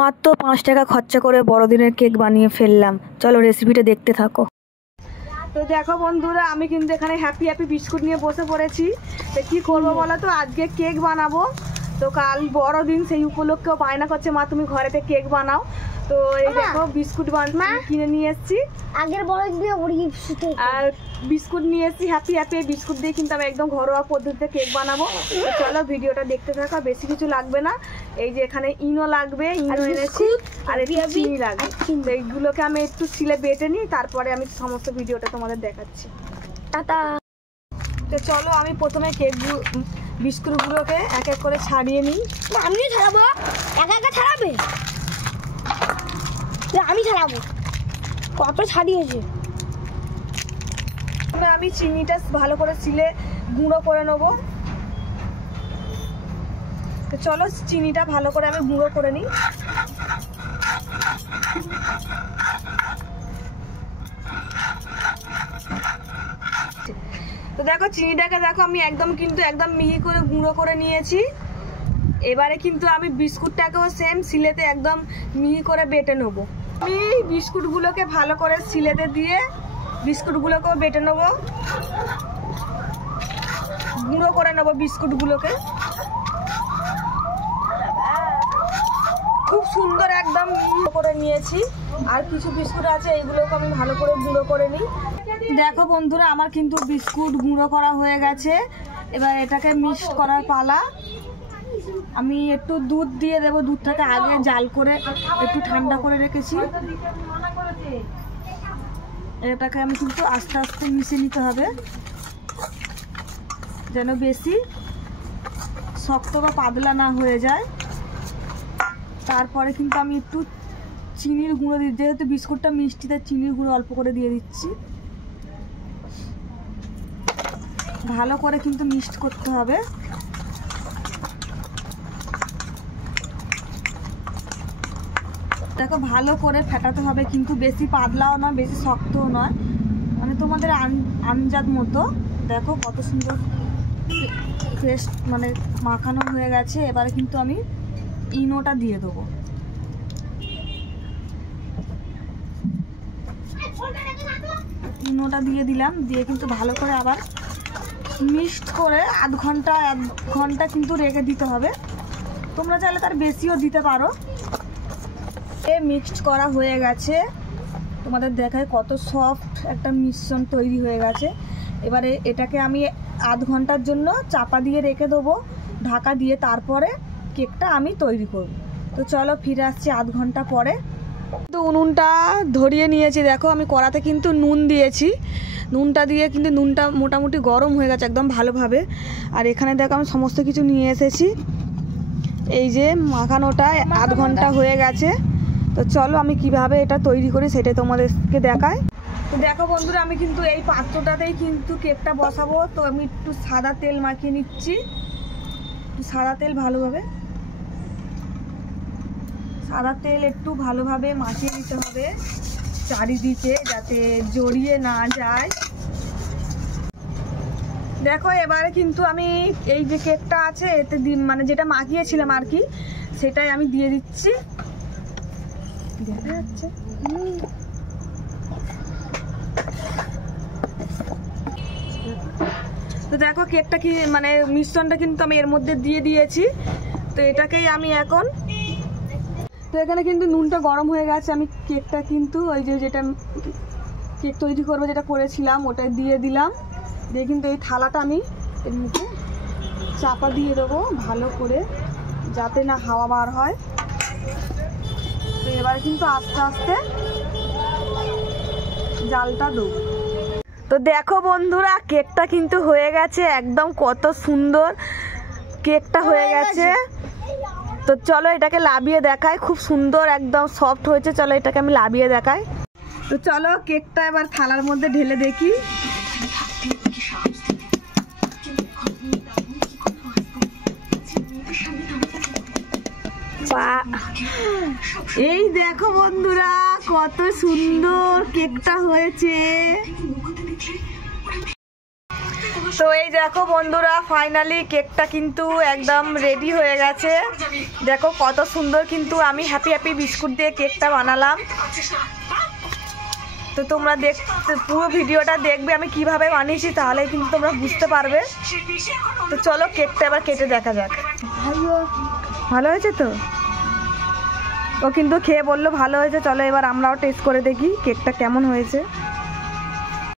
মাত্র 5 টাকা খরচা করে বড়দিনের কেক বানিয়ে ফেললাম। চলো রেসিপিটা দেখতে থাকো। তো দেখো বন্ধুরা, আমি কিন্তু এখানে হ্যাপি বিস্কুট নিয়ে বসে পড়েছি। তো কী করবো বলো তো, আজকে কেক বানাবো। তো কাল বড়দিন, সেই উপলক্ষেও বায়না করছে মা তুমি ঘরেতে কেক বানাও। তো এই দেখো বিস্কুট কিনে নিয়ে এসেছি, আগের আর বিস্কুট নিয়ে এসেছি হ্যাপি বিস্কুট দিয়ে কিন্তু আমি একদম ঘরোয়া পদ্ধতিতে কেক বানাবো। তো চলো ভিডিওটা দেখতে থাকো। বেশি কিছু লাগবে না, এই যে এখানে ইনো লাগবে, ইনো এনেছি, আর একটু চিনি লাগবে। তো এইগুলোকে আমি একটু শিলে বেটে নিই, তারপরে আমি সমস্ত ভিডিওটা তোমাদের দেখাচ্ছি। টাটা। তো চলো আমি প্রথমে বিস্কুটগুলোকে এক এক করে ছাড়িয়ে নিই। আমিও ছাড়াবো, একা ছাড়াবে? আমি ছাড়াবো, কত ছাড়িয়েছে। আমি চিনিটা ভালো করে শিলে গুঁড়ো করে নেবো। তো চলো চিনিটা ভালো করে আমি গুঁড়ো করে নিই। তো দেখো চিনিটাকে দেখো আমি একদম মিহি করে গুঁড়ো করে নিয়েছি। এবারে কিন্তু আমি বিস্কুটটাকেও সেম শিলেতে একদম মিহি করে বেটে নেবো। আমি বিস্কুটগুলোকে ভালো করে শিলেতে দিয়ে বিস্কুটগুলোকেও বেটে নেবো, গুঁড়ো করে নেবো বিস্কুটগুলোকে। খুব সুন্দর একদম গুঁড়ো করে নিয়েছি। আর কিছু বিস্কুট আছে, এইগুলোকে আমি ভালো করে গুঁড়ো করে নিই। দেখো বন্ধুরা, আমার কিন্তু বিস্কুট গুঁড়ো করা হয়ে গেছে। এবার এটাকে মিক্স করার পালা। আমি একটু দুধ দিয়ে দেবো, দুধটাকে আগে জাল করে একটু ঠান্ডা করে রেখেছি। এটাকে আমি কিন্তু আস্তে আস্তে মিশিয়ে নিতে হবে, যেন বেশি শক্ত বা পাতলা না হয়ে যায়। তারপরে কিন্তু আমি একটু চিনির গুঁড়ো দিই, যেহেতু বিস্কুটটা মিষ্টি তাই চিনির গুঁড়ো অল্প করে দিয়ে দিচ্ছি। ভালো করে কিন্তু মিক্সড করতে হবে। দেখো ভালো করে ফেটাতে হবে, কিন্তু বেশি পাতলাও নয় বেশি শক্তও নয়, মানে তোমাদের আন্দাজ মতো। দেখো কত সুন্দর পেস্ট মানে মাখানো হয়ে গেছে। এবারে কিন্তু আমি ইনোটা দিয়ে দেবো। ইনোটা দিয়ে দিলাম, দিয়ে কিন্তু ভালো করে আবার মিক্সড করে এক ঘন্টা কিন্তু রেখে দিতে হবে। তোমরা চাইলে তার বেশিও দিতে পারো। মিক্সড করা হয়ে গেছে, তোমাদের দেখায় কত সফট একটা মিশ্রণ তৈরি হয়ে গেছে। এবারে এটাকে আমি আধ ঘন্টার জন্য চাপা দিয়ে রেখে দেবো ঢাকা দিয়ে, তারপরে কেকটা আমি তৈরি করব। তো চলো ফিরে আসছি আধ ঘন্টা পরে। তো উনুনটা ধরিয়ে নিয়েছি, দেখো আমি কড়াতে কিন্তু নুন দিয়েছি। নুনটা দিয়ে কিন্তু নুনটা মোটামুটি গরম হয়ে গেছে একদম ভালোভাবে। আর এখানে দেখো আমি সমস্ত কিছু নিয়ে এসেছি। এই যে মাখানোটা আধ ঘন্টা হয়ে গেছে। তো চলো আমি কিভাবে এটা তৈরি করি সেটাই তোমাদেরকে দেখাই। তো দেখো বন্ধুরা, আমি কিন্তু এই পাত্রটাতেই কিন্তু কেকটা বসাবো। তো আমি একটু সাদা তেল মাখিয়ে নিচ্ছি, সাদা তেল একটু ভালোভাবে মাখিয়ে নিতে হবে চারিদিকে, যাতে জড়িয়ে না যায়। দেখো এবারে কিন্তু আমি এই যে কেকটা আছে এতে মানে যেটা মাখিয়েছিলাম আর কি, সেটাই আমি দিয়ে দিচ্ছি। দেখা যাচ্ছে? তো দেখো কেকটা কি মানে মিশ্রণটা কিন্তু আমি এর মধ্যে দিয়ে দিয়েছি। তো এটাকেই আমি এখন, তো এখানে কিন্তু নুনটা গরম হয়ে গেছে। আমি কেকটা কিন্তু ওই যেটা কেক তৈরি করবো যেটা করেছিলাম ওটা দিয়ে দিলাম। দিয়ে কিন্তু এই থালাটা আমি এর মধ্যে চাপা দিয়ে দেবো ভালো করে, যাতে না হাওয়া বার হয়। তো এবার কিন্তু আস্তে আস্তে জালটা দেবো। তো দেখো বন্ধুরা, কেকটা কিন্তু হয়ে গেছে একদম, কত সুন্দর কেকটা হয়ে গেছে। তো চলো এটাকে লাবিয়ে দেখাই, খুব সুন্দর একদম সফট হয়েছে। চলো এটাকে আমি লাবিয়ে দেখাই। তো চলো কেকটা এবার থালার মধ্যে ঢেলে দেখি। এই দেখো বন্ধুরা, কত সুন্দর কেকটা হয়েছে। তো এই দেখো বন্ধুরা, ফাইনালি কেকটা কিন্তু একদম রেডি হয়ে গেছে। দেখো কত সুন্দর, কিন্তু আমি হ্যাপি হ্যাপি বিস্কুট দিয়ে কেকটা বানালাম। তো তোমরা পুরো ভিডিওটা দেখবে আমি কিভাবে বানিয়েছি, তাহলে কিন্তু তোমরা বুঝতে পারবে। তো চলো কেকটা এবার কেটে দেখা যাক। ভালো হয়েছে তো? ও কিন্তু খেয়ে বললো ভালো হয়েছে। চলো এবার আমরাও টেস্ট করে দেখি কেকটা কেমন হয়েছে।